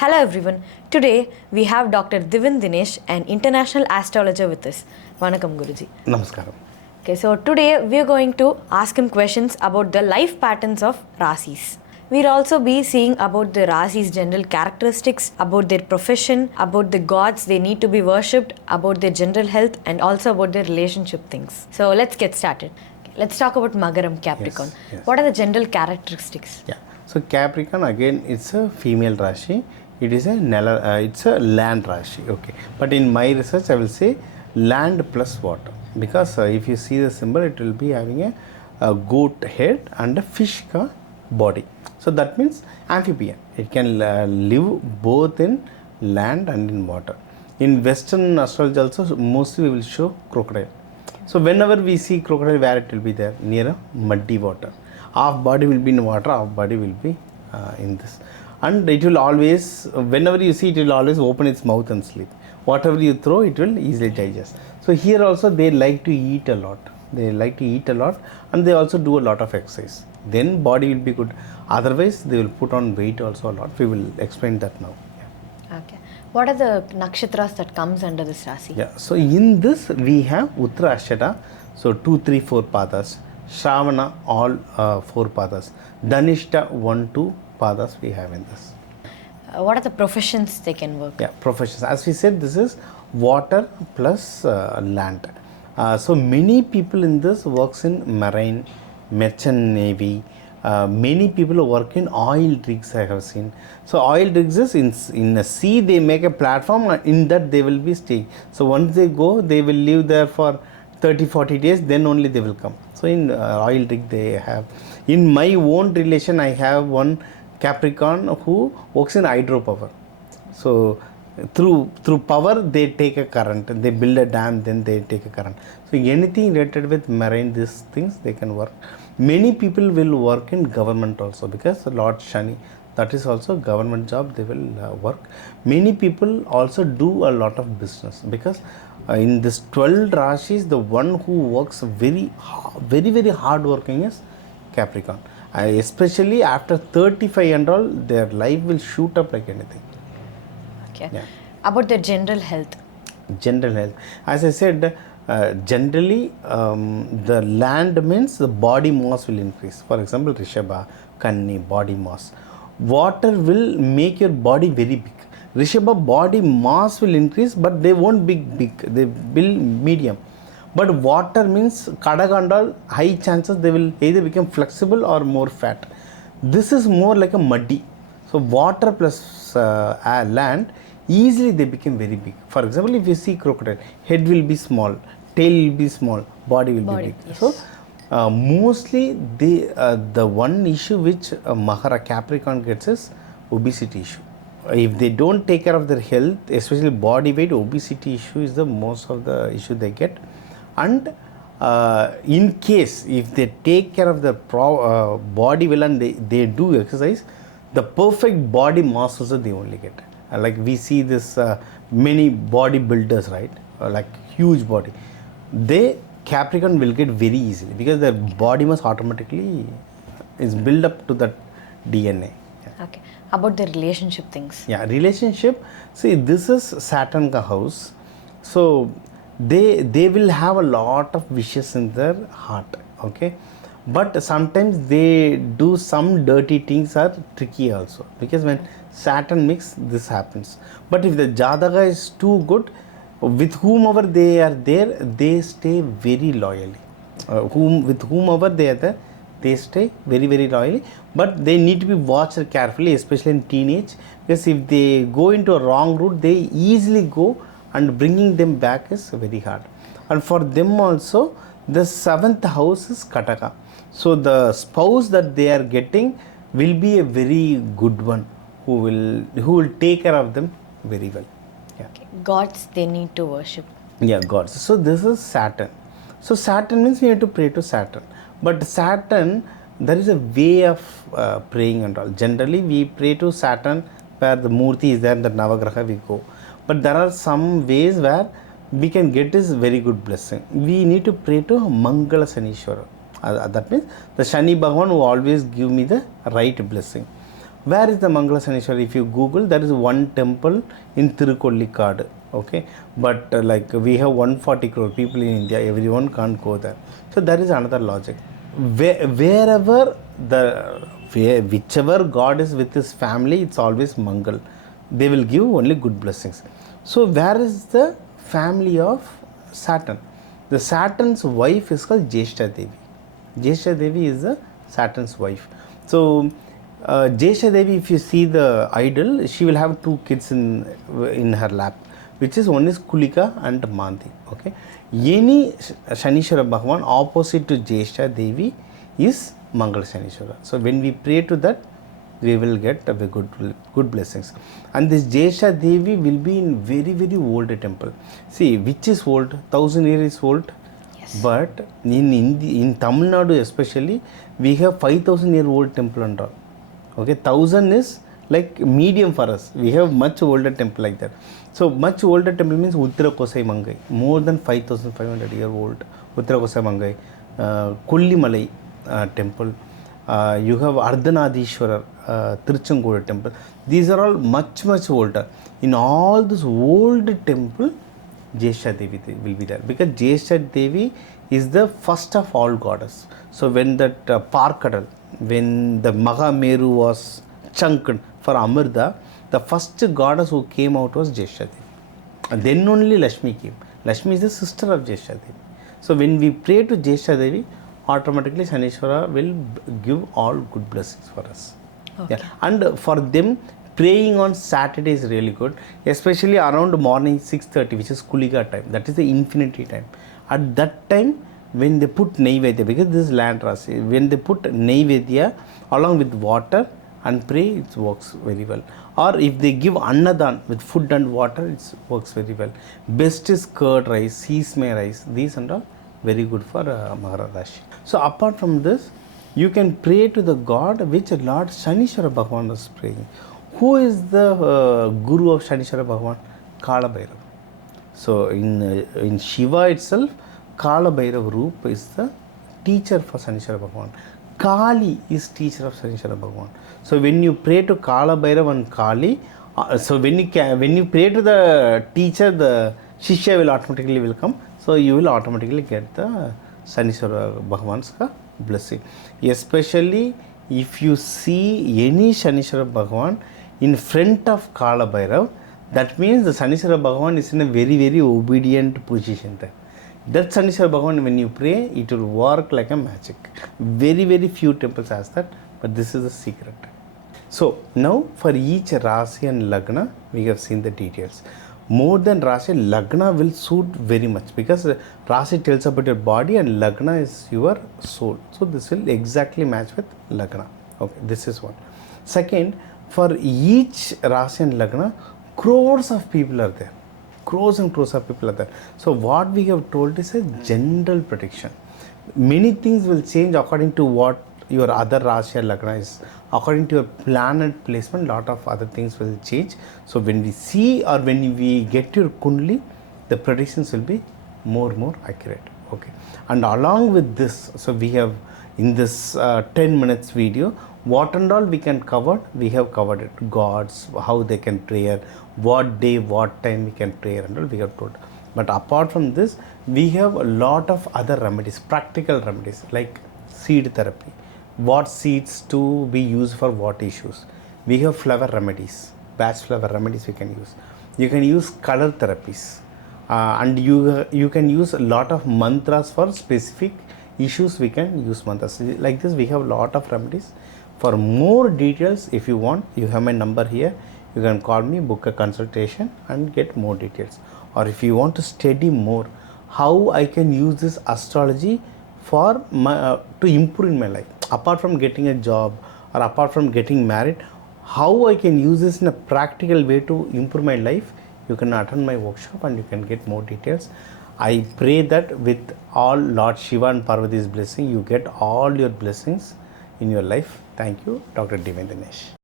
Hello everyone. Today we have Dr. Divin Dinesh, an international astrologer with us. Vanakkam Guruji. Namaskaram. Okay, so today we are going to ask him questions about the life patterns of Rasis. We'll also be seeing about the Rasis' general characteristics, about their profession, about the gods they need to be worshipped, about their general health, and also about their relationship things. So let's get started. Let's talk about Magaram, Capricorn. Yes. What are the general characteristics? Yeah. So Capricorn again, it's a female Rashi. It is it's a land Rashi. Okay. But in my research, I will say land plus water, because if you see the symbol, it will be having a goat head and a fish body. So that means amphibian. It can live both in land and in water. In Western astrology also, mostly we will show crocodile. So whenever we see crocodile, where it will be there? Near a muddy water. Half body will be in water, half body will be in this. And it will always, whenever you see it, will always open its mouth and sleep. Whatever you throw, it will easily digest. So here also they like to eat a lot. They like to eat a lot, and they also do a lot of exercise. Then body will be good. Otherwise, they will put on weight also a lot. We will explain that now. Yeah. Okay. What are the nakshatras that comes under this Rasi? Yeah. So in this we have Uttarashada. So 2, 3, 4 padas. Shravana, all 4 padas. Dhanishta, 1, 2 padas we have in this. What are the professions they can work? Yeah, professions. As we said, this is water plus land. So many people in this works in marine, merchant navy. Many people work in oil rigs, I have seen. So oil rigs is in the sea, they make a platform, and in that they will be staying. So once they go, they will live there for 30-40 days, then only they will come. So in oil rig they have. In my own relation, I have one Capricorn who works in hydropower. So through power they take a current, they build a dam, then they take a current. So anything related with marine, these things they can work. Many people will work in government also, because Lord Shani, that is also government job, they will work. Many people also do a lot of business, because in this 12 Rashis, the one who works very hard working is Capricorn. Especially after 35 and all, their life will shoot up like anything. Okay. Yeah. About their general health? General health. As I said, generally the land means the body mass will increase. For example, Rishabha, Kanni, body mass. Water will make your body very big. Rishabha body mass will increase, but they won't be big. They will medium. But water means Kadaka and all, high chances they will either become flexible or more fat. This is more like a muddy. So water plus land, easily they become very big. For example, if you see crocodile, head will be small, tail will be small, body will be big. Yes. So mostly the one issue which Mahara Capricorn gets is obesity issue. If they don't take care of their health, especially body weight, obesity issue is the most of the issue they get. And in case if they take care of their body well and they do exercise, the perfect body mass also they only get. Like we see this many bodybuilders, right? Like huge body. Capricorn will get very easily, because their body mass automatically is built up to that DNA. Yeah. Okay. About the relationship things? Yeah, relationship. See, this is Saturn ka house. So they will have a lot of wishes in their heart. Okay. But sometimes they do some dirty things, are tricky also, because when Saturn mix, this happens. But if the Jataka is too good, with whomever they are there, they stay very loyally. With whomever they are there, they stay very loyally. But they need to be watched carefully, especially in teenage, because if they go into a wrong route, they easily go, and bringing them back is very hard. And for them also, the 7th house is Kataka. So the spouse that they are getting will be a very good one, who will take care of them very well. Yeah. Okay. Gods they need to worship? Yeah, gods. So this is Saturn. So Saturn means we have to pray to Saturn. But Saturn, there is a way of praying and all. Generally we pray to Saturn where the Murti is there, in the Navagraha we go. But there are some ways where we can get this very good blessing. We need to pray to Mangala Sanishwara. That means the Shani Bhagavan will always give me the right blessing. Where is the Mangala Sanishwara? If you Google, there is one temple in Tirukollikadu. Okay, but like we have 140 crore people in India, everyone can't go there. So there is another logic. Wherever whichever God is with his family, it's always Mangal. They will give only good blessings. So where is the family of Saturn? The Saturn's wife is called Jeshta Devi. Jeshta Devi is the Saturn's wife. So Jeshta Devi, if you see the idol, she will have two kids in her lap, which is one is Kulika and Manti. Okay, any Shanishwara Bhagavan opposite to Jeshta Devi is Mangal Shanishwara. So when we pray to that, we will get a good blessings. And this Jeshta Devi will be in very old temple. See, which is old? 1000 years is old. Yes. But in Tamil Nadu especially, we have 5000 year old temple and all. Okay, 1000 is like medium for us. We have much older temple like that. So much older temple means Uttara Kosai Mangai, more than 5500 year old Uttara Kosai Mangai, Kullimalai temple. You have Ardhanadishwarar, Tiruchengodu temple. These are all much older. In all this old temple, Jeshta Devi will be there, because Jeshta Devi is the first of all goddess. So when that Parkadal, when the Mahameru was chunked for Amirda, the first goddess who came out was Jeshta Devi. And then only Lakshmi came. Lakshmi is the sister of Jeshta Devi. So when we pray to Jeshta Devi, automatically Shanishwara will give all good blessings for us. Okay. Yeah. And for them, praying on Saturday is really good, especially around morning 6:30, which is Kulika time. That is the infinity time. At that time, when they put Naivedya, because this is land rasi, when they put Naivedya along with water and pray, it works very well. Or if they give Annadan with food and water, it works very well. Best is curd rice, sesame rice, these and all very good for Magara Rashi. So apart from this, you can pray to the God which Lord Shanishwara Bhagavan was praying. Who is the Guru of Shanishwara Bhagavan? Kala Bhairav. So in Shiva itself, Kala Bhairav Roop is the teacher for Shanishwara Bhagavan. Kali is teacher of Shanishwara Bhagavan. So when you pray to Kala Bhairav and Kali, so when you pray to the teacher, the Shishya will automatically come. So you will automatically get the Shanishwara Bhagavan's blessing. Especially if you see any Shanishwara Bhagavan in front of Kala Bhairav, that means the Shanishwara Bhagavan is in a very obedient position there. That Shanishwara Bhagavan, when you pray, it will work like a magic. Very few temples has that, but this is the secret. So now for each Rasi and Lagna, we have seen the details. More than Rasi, Lagna will suit very much, because Rasi tells about your body and Lagna is your soul. So this will exactly match with Lagna. Okay, this is one. Second, for each Rasi and Lagna, crores of people are there. Crores and crores of people are there. So what we have told is a general prediction. Many things will change according to what your other Rasi or Lagna is. According to your planet placement, lot of other things will change. So when we see or when we get your Kundli, the predictions will be more accurate. Okay. And along with this, so we have in this 10 minutes video, what and all we can cover, we have covered it. Gods, how they can pray, what day, what time we can pray and all we have told. But apart from this, we have a lot of other remedies, practical remedies like seed therapy. What seeds to be used for what issues. We have flower remedies, batch flower remedies we can use. You can use color therapies, and you can use a lot of mantras for specific issues. We can use mantras like this. We have a lot of remedies. For more details, if you want, you have my number here. You can call me, book a consultation and get more details. Or if you want to study more, how I can use this astrology for to improve in my life. Apart from getting a job or apart from getting married, how I can use this in a practical way to improve my life, you can attend my workshop and you can get more details. I pray that with all Lord Shiva and Parvati's blessing, you get all your blessings in your life. Thank you, Dr. Divendra Dinesh.